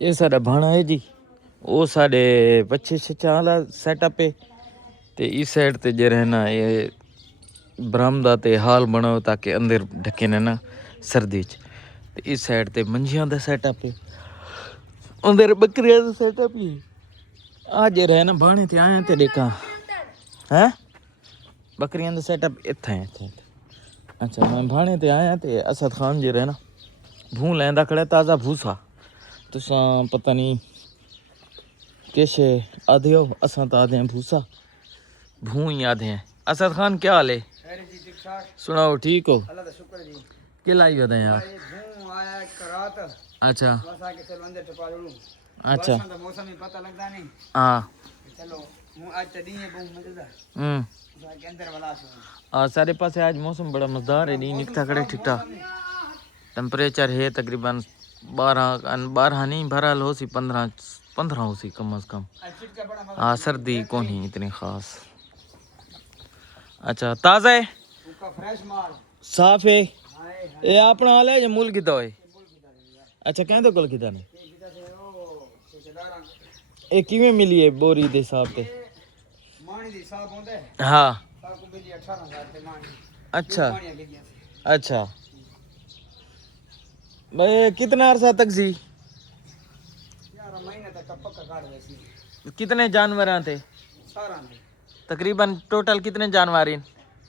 ये साडा भाणा है जी, वो साडे पच्छे छच्छा वाला सेटअप है। ते इस साइड ते जे रहना ये बरामदा ते हाल बनाओ ताकि अंदर ढके ने ना सर्दी च। ते इस साइड ते मंजियां दा सेटअप है, अंदर बकरियां दा सेटअप है। आज जे रहना भाणे ते आया ते देखा हैं बकरियां दा सेटअप इत्थे है इत्थे। अच्छा मैं भाणे ते आया ते असद खान जे रहना भूं लैंदा खड़ा ताज़ा भूसा। तुसां पता नहीं किश आधे हो, असां तो आधे हैं भूसा, भूं ही आधे हैं। असद खान क्या हाल है? सुनाओ ठीक हो? अल्लाह का शुक्र जी। क्या लाई होता है यार? भूं आया करात अच्छा बस आके चलो अंदर टपा लूं। अच्छा बरसात का मौसम ही पता लगता नहीं। हाँ चलो हूं आज तो दी है बहुत मजेदार। जाके अंदर वाला सारे पास आज मौसम बड़ा मजेदार है, नहीं निकता खड़े ठीक ठाक। टेम्परेचर है तकरीबन 12 नहीं बहरहाल हो सी 15 हो सी कम अज कम। हाँ सर्दी कौन ही इतनी खास। अच्छा ताज़ा है, फ्रेश माल साफ है। ये अपना हाल है या मूल किता है? अच्छा कहते कोल किता ने ये किवें मिली है बोरी दे हिसाब ते? मानी दी हिसाब होंदा है। हाँ साको मिली 18,000 ते मानी। अच्छा अच्छा भाई कितना अरसा तक सी? यार महीने तक पक्का काट दे सी। कितने जानवर थे सारा ने तकरीबन? टोटल कितने जानवर हैं?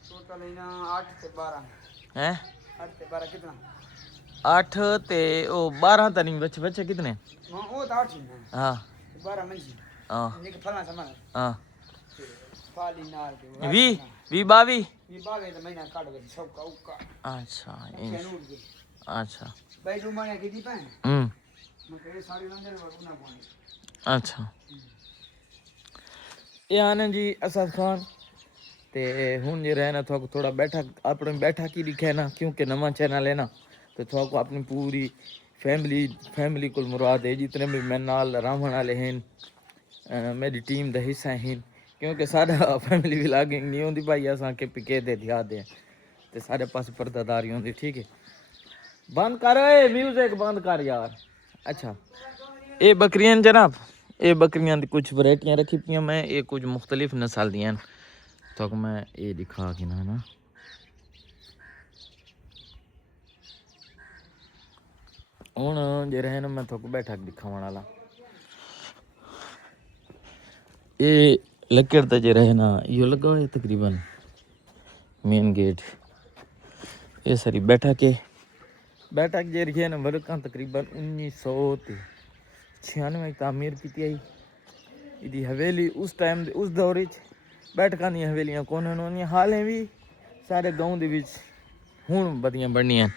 टोटल इना 8 से 12 हैं 8 से 12 कितना? 8 ते ओ 12 तो नहीं, बच्चे बच्चे कितने? हां वो तो 8 ही है। हाँ 12 मंजी हाँ निक फला समान हाँ फाली नार के 20 22 ये बावे तो महीना काट दे सबका उका। अच्छा कैनूर के अच्छा भाई जुमाने की दी पाए मैं सारी अंदर वरना पानी। अच्छा ये आने जी असद खान ते हुन जे रहना थोड़ा थोड़ा बैठा अपने बैठा की दिखे ना, क्योंकि नवा चैनल है ना तो थोड़ा को अपनी पूरी फैमिली को मुराद है जितने भी मैं नाल रावण वाले हैं मेरी टीम दा हिस्सा हैं, क्योंकि सारा फैमिली व्लॉगिंग नहीं होती भाई असां के पिके दे दिया दे ते सारे पास पर्दादारी होती। ठीक है बंद कर म्यूजिक बंद कर यार। अच्छा ये बकरियां जनाब, ये बकरियां दी कुछ वैरायटियां रखी पियां मैं, ये कुछ मुख्तलिफ नस्ल दियां तो मैं ये दिखा के ना हूँ जे रहे ना मैं थोक बैठा दिखाने वाला। ये लकड़ तो जे रहे ना यो लगा हुआ है तकरीबन मेन गेट। ये सारी बैठक जे रही है ना वर्क तकरीबन 1996 तामीर की आई। इदी हवेली उस टाइम उस दौर बैठक दी हवेलियां कौन होनी हाल भी सारे गाँव के हूँ बदियां बननियां।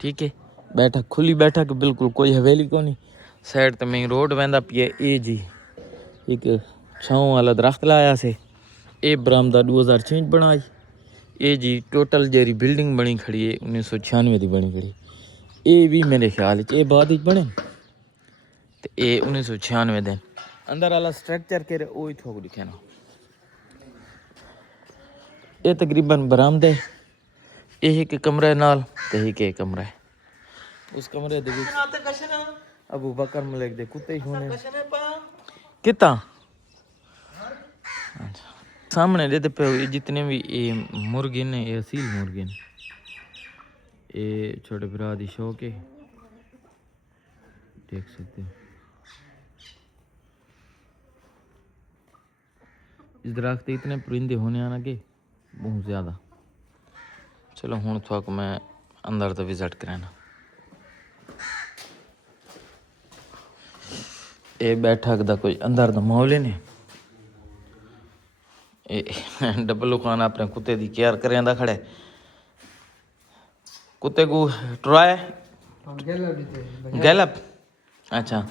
ठीक है बैठक खुली बैठक बिल्कुल कोई हवेली को नहीं। साइड तो मेन रोड वहदा पिए ए जी एक छाँव वाला दरख्त लाया से ये बरामदा 2006 बनाई। ये जी टोटल जेरी बिल्डिंग बनी खड़ी है 1996 की बनी खड़ी। ये भी मेरे ख्याल ये बाद बने तो ये 1996 दिन अंदर वाला स्ट्रक्चर के वो थोक दिखे ना। ये तकरीबन बरामदे ये एक कमरा नाल ते एक कमरा है। उस कमरे दे अबू बकर मलिक दे कुत्ते ही होने किता सामने देते पे जितने भी ये मुर्गे ने ये असील मुर्गे ने ये छोटे भरा दी शौक है देख सकते हो। इस दरख्त इतने परिंदे होने आना के बहुत ज़्यादा। चलो हूँ थोक मैं अंदर तो विजिट कराना। ये बैठक दा कोई अंदर दा माहौल ही नहीं। डबल खान अपने कुत्ते की केयर करें खड़े कुत्ते को ट्राई गैलप। अच्छा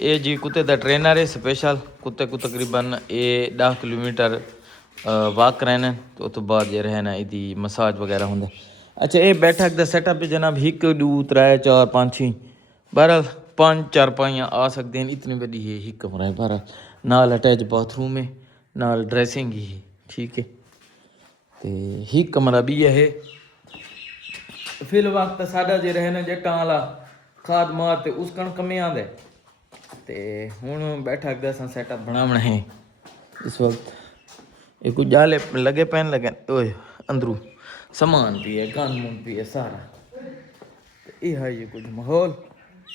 ये जी कुत्ते का ट्रेनर है स्पेशल कुत्ते को तकरीबन ये 10 किलोमीटर वॉक कराने तो उस बाद जो रहना यदी मसाज वगैरह होंगे। अच्छा ये बैठक का सेटअप है जनाब 1 2 3 4 5 6 बहरहाल 5 4 पाइयाँ आ सकते हैं इतनी बड़ी है ही कमरा है। बहरहाल नाल अटैच बाथरूम है नाल ड्रेसिंग ही है। ठीक है तो ही कमरा भी है फिल वक्त साडा जे रहना जट्टां वाला खाद मार ते उस कण कमे आंदे ਤੇ ਹੁਣ ਬੈਠਾ ਕੇ ਅਸਾਂ ਸੈਟਅਪ ਬਣਾਉਣਾ ਹੈ ਇਸ ਵਕਤ। ਇਹ ਕੁਝ ਜਾਲੇ ਲੱਗੇ ਪੈਣ ਲੱਗੇ ਓਏ ਅੰਦਰੂ ਸਮਾਨ ਵੀ ਹੈ ਗੰਦ ਮੁੰਦ ਵੀ ਹੈ ਸਾਰਾ। ਤੇ ਇਹ ਹੈ ਜੀ ਕੁਝ ਮਾਹੌਲ।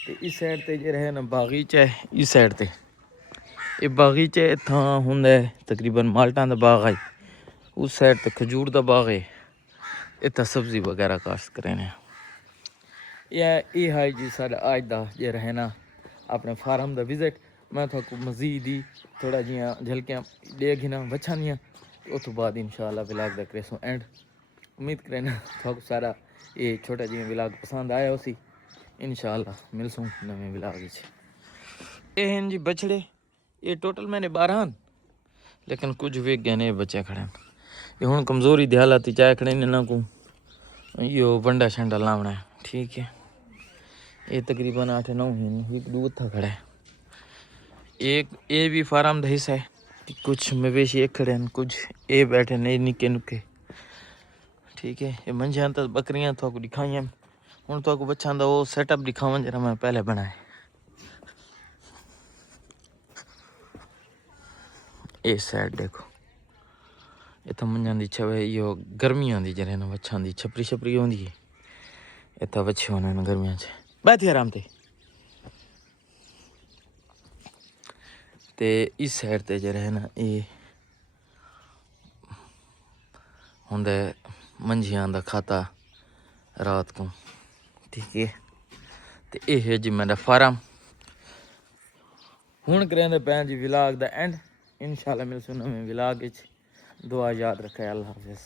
ਤੇ ਇਸ ਸਾਈਡ ਤੇ ਜੇ ਰਹੇ ਨਾ ਬਾਗੀਚਾ ਹੈ ਇਸ ਸਾਈਡ ਤੇ। ਇਹ ਬਾਗੀਚਾ ਇੱਥਾਂ ਹੁੰਦਾ ਤਕਰੀਬਨ ਮਾਲਟਾਂ ਦਾ ਬਾਗ ਹੈ। उस साइड तो खजूर का बाग है। इतना सब्जी वगैरह काश्त करें ये है जी साढ़ा अज का जे रहे ना अपने फार्म का विजिट। मैं थोड़ा मजीद ही थोड़ा जियाँ झलकियाँ दे गिना बच्छा दियाँ उस तो बाद इंशाअल्लाह विलाग का करेसो एंड। उम्मीद करें ना थोड़ा सारा ये छोटा जियाँ विलाग पसंद आया उसी इंशाअल्लाह मिलसूँ नवे विलाग। ये हैं जी बछड़े। ये टोटल मैंने 12 लेकिन कुछ वेग गए ने बच्चे खड़े हैं। ये हूँ कमज़ोरी दी हालत चाहे खड़े ने ना को यो वंडा शंडा लावना है ठीक है। ये तकरीबन 8-9 हैं। एक दूध था खड़ा है। एक ये भी फार्म का हिस्सा है। कुछ मवेशी एक खड़े हैं कुछ ये बैठे नहीं निके नुके ठीक है। ये मंझियाँ तो बकरियाँ थोड़ा दिखाई हैं। हूँ तो बच्चा का वो सैटअप दिखावा जरा मैं पहले बनाए। इस साइड देखो इतना मंझां की छव यो गर्मियों की जरे ना बच्छा की छपरी छपरी होंगी है। इतना बच्चे होने ना गर्मियों से बैठे आराम ते इस साइड ते जरे ना ये होंगे मंझियां का खाता रात को ठीक है। तो ये है जी मेरा फार्म। हूँ करें पैन जी विलाग का एंड इंशाअल्लाह मिलसूँ नवे विलाग। दुआ याद रखे। अल्लाह हाफिज़।